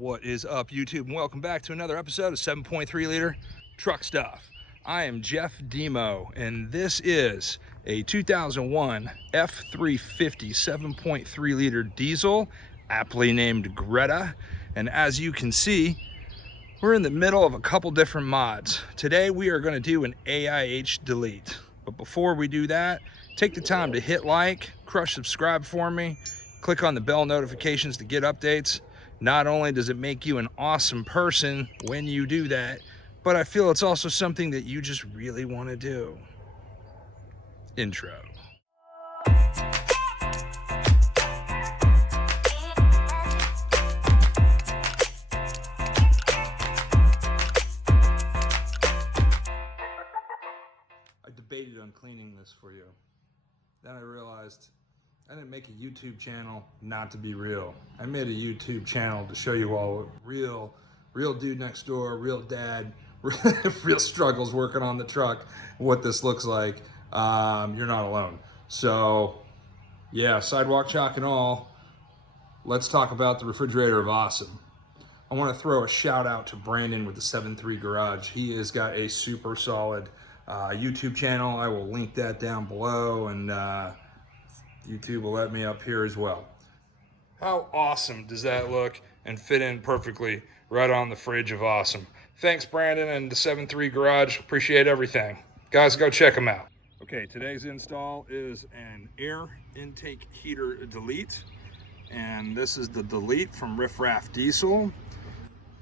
What is up, YouTube, and welcome back to another episode of 7.3 liter truck stuff. I am Jeff Demo, and this is a 2001 F350 7.3 liter diesel, aptly named Greta. And as you can see, we're in the middle of a couple different mods. Today we are going to do an AIH Delete. But before we do that, take the time to hit like, crush subscribe for me, click on the bell notifications to get updates. Not only does it make you an awesome person when you do that, but I feel it's also something that you just really want to do. Intro. I debated on cleaning this for you. Then I realized I didn't make a YouTube channel not to be real. I made a YouTube channel to show you all real dude next door, real dad, real struggles working on the truck, what this looks like. You're not alone. So yeah, sidewalk chalk and all, let's talk about the refrigerator of awesome. I want to throw a shout out to Brandon with the 7.3 Garage. He has got a super solid YouTube channel. I will link that down below, and YouTube will let me up here as well. How awesome does that look and fit in perfectly right on the fridge of awesome? Thanks, Brandon and the 7.3 Garage. Appreciate everything. Guys, go check them out. Okay, today's install is an air intake heater delete. And this is the delete from Riff Raff Diesel.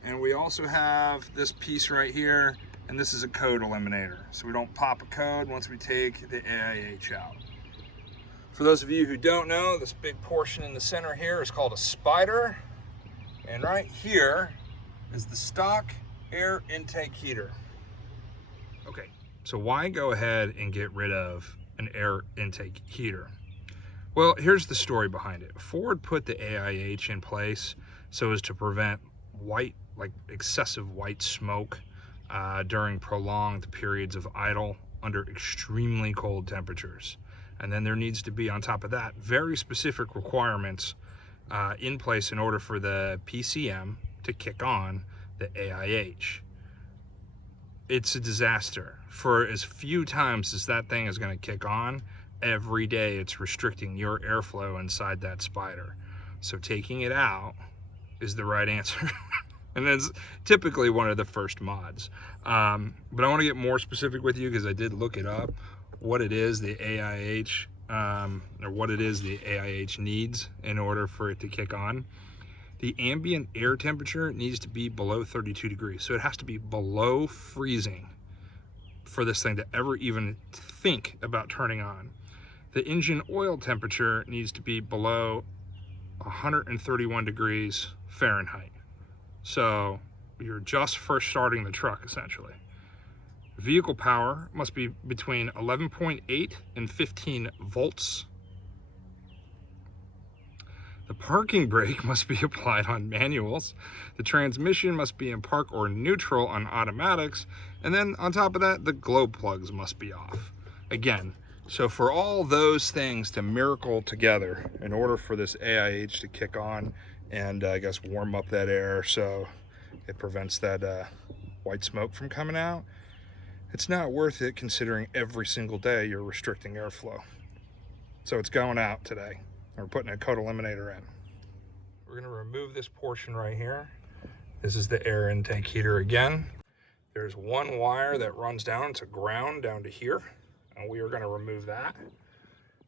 And we also have this piece right here, and this is a code eliminator. So we don't pop a code once we take the AIH out. For those of you who don't know, this big portion in the center here is called a spider. And right here is the stock air intake heater. Okay, so why go ahead and get rid of an air intake heater? Well, here's the story behind it. Ford put the AIH in place so as to prevent excessive white smoke during prolonged periods of idle under extremely cold temperatures. And then there needs to be, on top of that, very specific requirements in place in order for the PCM to kick on the AIH. It's a disaster. For as few times as that thing is going to kick on, every day it's restricting your airflow inside that spider. So taking it out is the right answer. And it's typically one of the first mods. But I want to get more specific with you because I did look it up. What it is the AIH needs in order for it to kick on. The ambient air temperature needs to be below 32 degrees. So it has to be below freezing for this thing to ever even think about turning on. The engine oil temperature needs to be below 131 degrees Fahrenheit. So you're just first starting the truck, essentially. Vehicle power must be between 11.8 and 15 volts. The parking brake must be applied on manuals. The transmission must be in park or neutral on automatics. And then on top of that, the glow plugs must be off. Again, so for all those things to miracle together in order for this AIH to kick on and I guess warm up that air so it prevents that white smoke from coming out, it's not worth it considering every single day you're restricting airflow. So it's going out today. We're putting a code eliminator in. We're going to remove this portion right here. This is the air intake heater again. There's one wire that runs down to ground down to here, and we are going to remove that.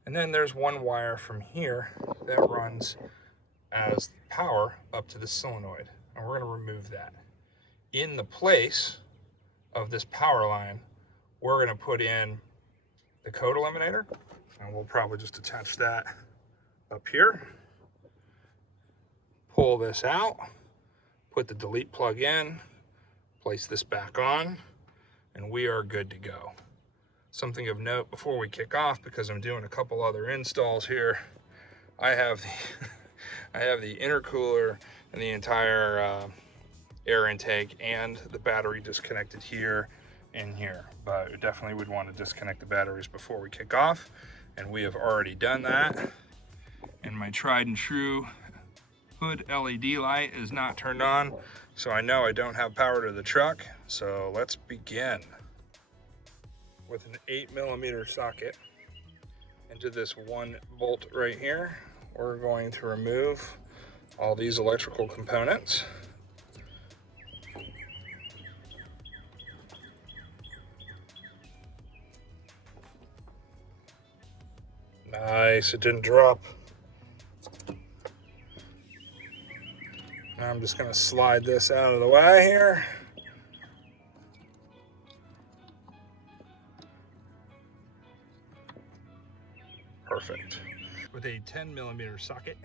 And then there's one wire from here that runs as power up to the solenoid, and we're going to remove that. In the place of this power line, we're going to put in the code eliminator, and we'll probably just attach that up here. Pull this out, put the delete plug in, place this back on, and we are good to go. Something of note before we kick off, because I'm doing a couple other installs here, I have the intercooler and the entire air intake and the battery disconnected here and here, but we definitely would want to disconnect the batteries before we kick off, and we have already done that. And my tried and true hood LED light is not turned on, so I know I don't have power to the truck. So let's begin. With an 8mm socket into this one bolt right here, we're going to remove all these electrical components. Nice, it didn't drop. Now I'm just gonna slide this out of the way here. Perfect. With a 10mm socket,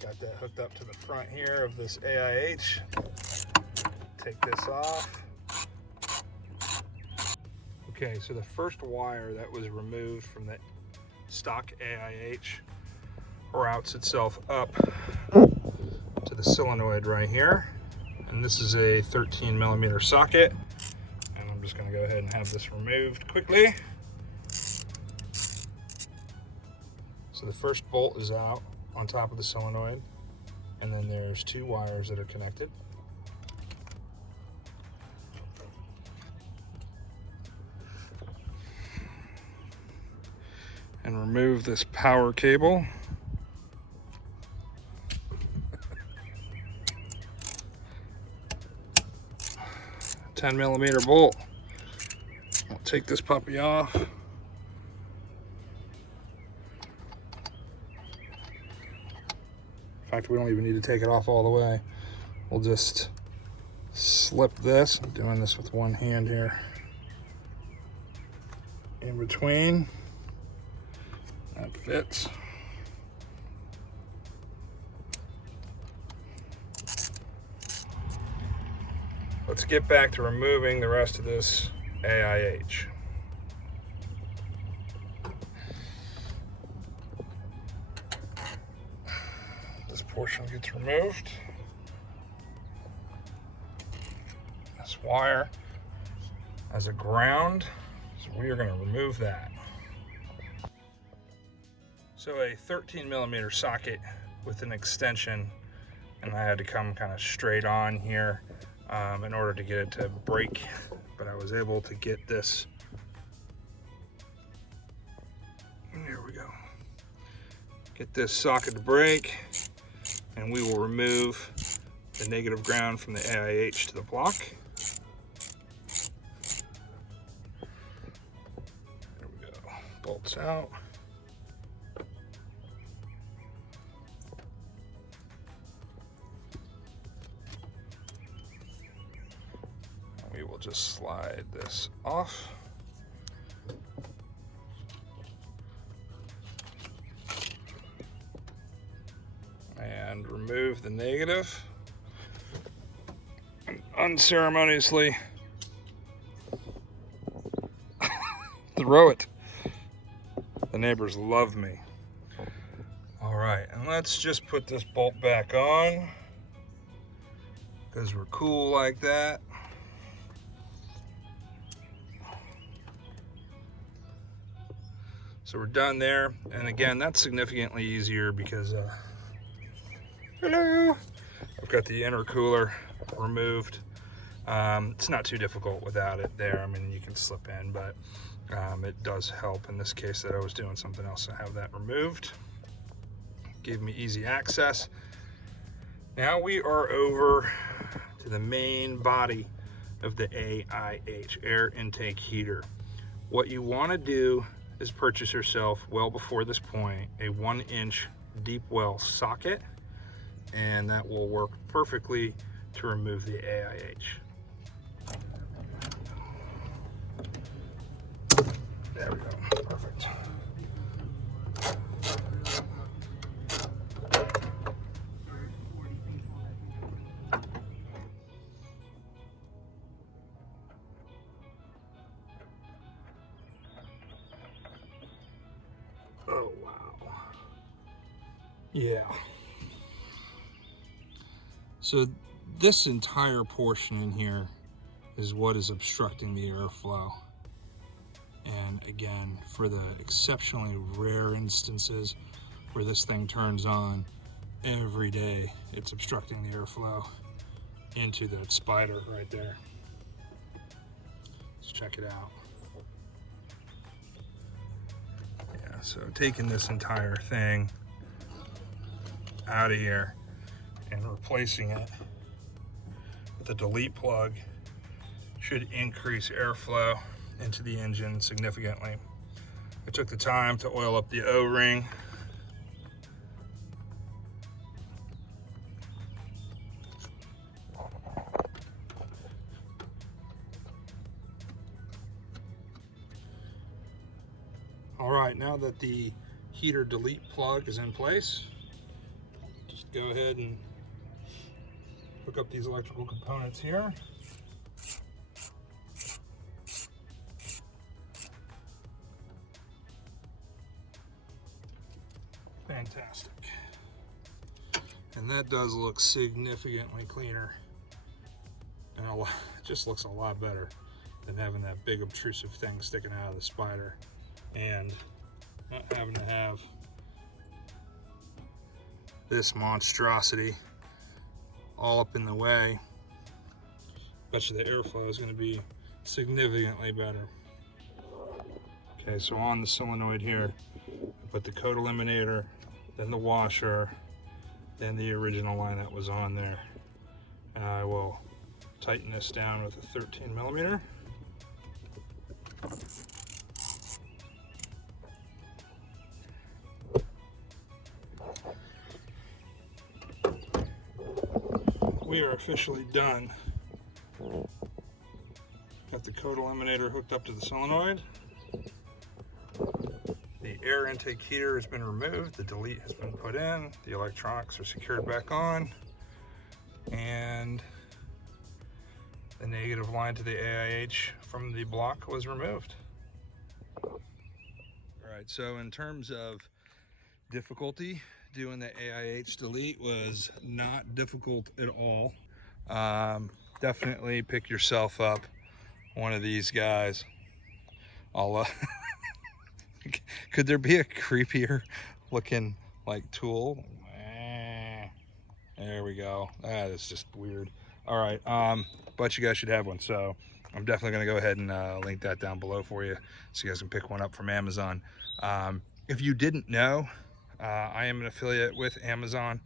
got that hooked up to the front here of this AIH. Take this off. Okay, so the first wire that was removed from the stock AIH routes itself up to the solenoid right here. And this is a 13mm socket. And I'm just gonna go ahead and have this removed quickly. So the first bolt is out on top of the solenoid, and then there's two wires that are connected. And remove this power cable. A 10mm bolt. I'll take this puppy off. In fact, we don't even need to take it off all the way. We'll just slip this. I'm doing this with one hand here. In between. That fits. Let's get back to removing the rest of this AIH. This portion gets removed. This wire as a ground, so we are going to remove that. So a 13mm socket with an extension, and I had to come kind of straight on here in order to get it to break, but I was able to get this. There we go. Get this socket to break, and we will remove the negative ground from the AIH to the block. There we go. Bolts out. We will just slide this off. And remove the negative. And unceremoniously throw it. The neighbors love me. All right, and let's just put this bolt back on because we're cool like that. So we're done there, and again, that's significantly easier because, hello, I've got the intercooler removed. It's not too difficult without it there. I mean, you can slip in, but it does help in this case that I was doing something else to have that removed. Gave me easy access. Now we are over to the main body of the AIH, air intake heater. What you want to do is purchase yourself, well before this point, a 1-inch deep well socket, and that will work perfectly to remove the AIH. There we go, perfect. Oh, wow. Yeah. So this entire portion in here is what is obstructing the airflow. And again, for the exceptionally rare instances where this thing turns on, every day it's obstructing the airflow into that spider right there. Let's check it out. Yeah, so taking this entire thing out of here and replacing it with a delete plug should increase airflow into the engine significantly. I took the time to oil up the O-ring. All right, now that the heater delete plug is in place, just go ahead and hook up these electrical components here. Fantastic. And that does look significantly cleaner. And it just looks a lot better than having that big obtrusive thing sticking out of the spider and not having to have this monstrosity all up in the way. Bet you the airflow is going to be significantly better. Okay, so on the solenoid here, I put the coat eliminator, then the washer, then the original line that was on there. And I will tighten this down with a 13mm. We are officially done. Got the coat eliminator hooked up to the solenoid. The air intake heater has been removed. The delete has been put in. The electronics are secured back on. And the negative line to the AIH from the block was removed. All right, so in terms of difficulty, doing the AIH delete was not difficult at all. Definitely pick yourself up one of these guys. Could there be a creepier looking like tool? There we go. That is just weird. All right, but you guys should have one, so I'm definitely gonna go ahead and link that down below for you so you guys can pick one up from Amazon. If you didn't know, I am an affiliate with Amazon.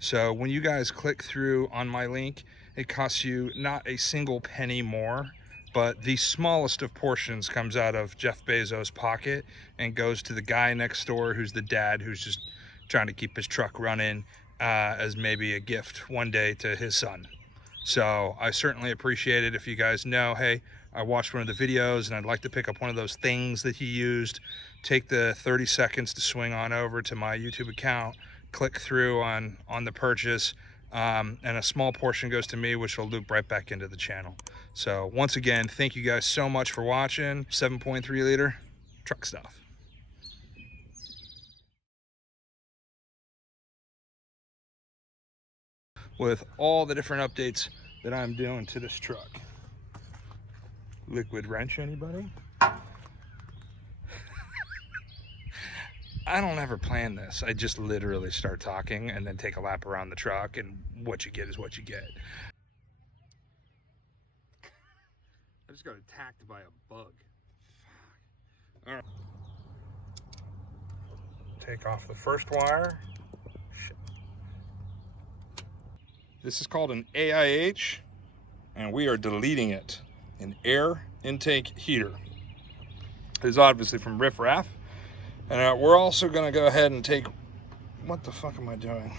So when you guys click through on my link, it costs you not a single penny more, but the smallest of portions comes out of Jeff Bezos' pocket and goes to the guy next door who's the dad who's just trying to keep his truck running as maybe a gift one day to his son. So I certainly appreciate it if you guys know, hey, I watched one of the videos and I'd like to pick up one of those things that he used. Take the 30 seconds to swing on over to my YouTube account, click through on the purchase, and a small portion goes to me, which will loop right back into the channel. So once again, thank you guys so much for watching. 7.3 liter truck stuff. With all the different updates that I'm doing to this truck. Liquid wrench, anybody? I don't ever plan this. I just literally start talking and then take a lap around the truck, and what you get is what you get. I just got attacked by a bug. All right. Take off the first wire. Shit. This is called an AIH, and we are deleting it. An air intake heater. It is obviously from Riff Raff. And we're also going to go ahead and take... What the fuck am I doing?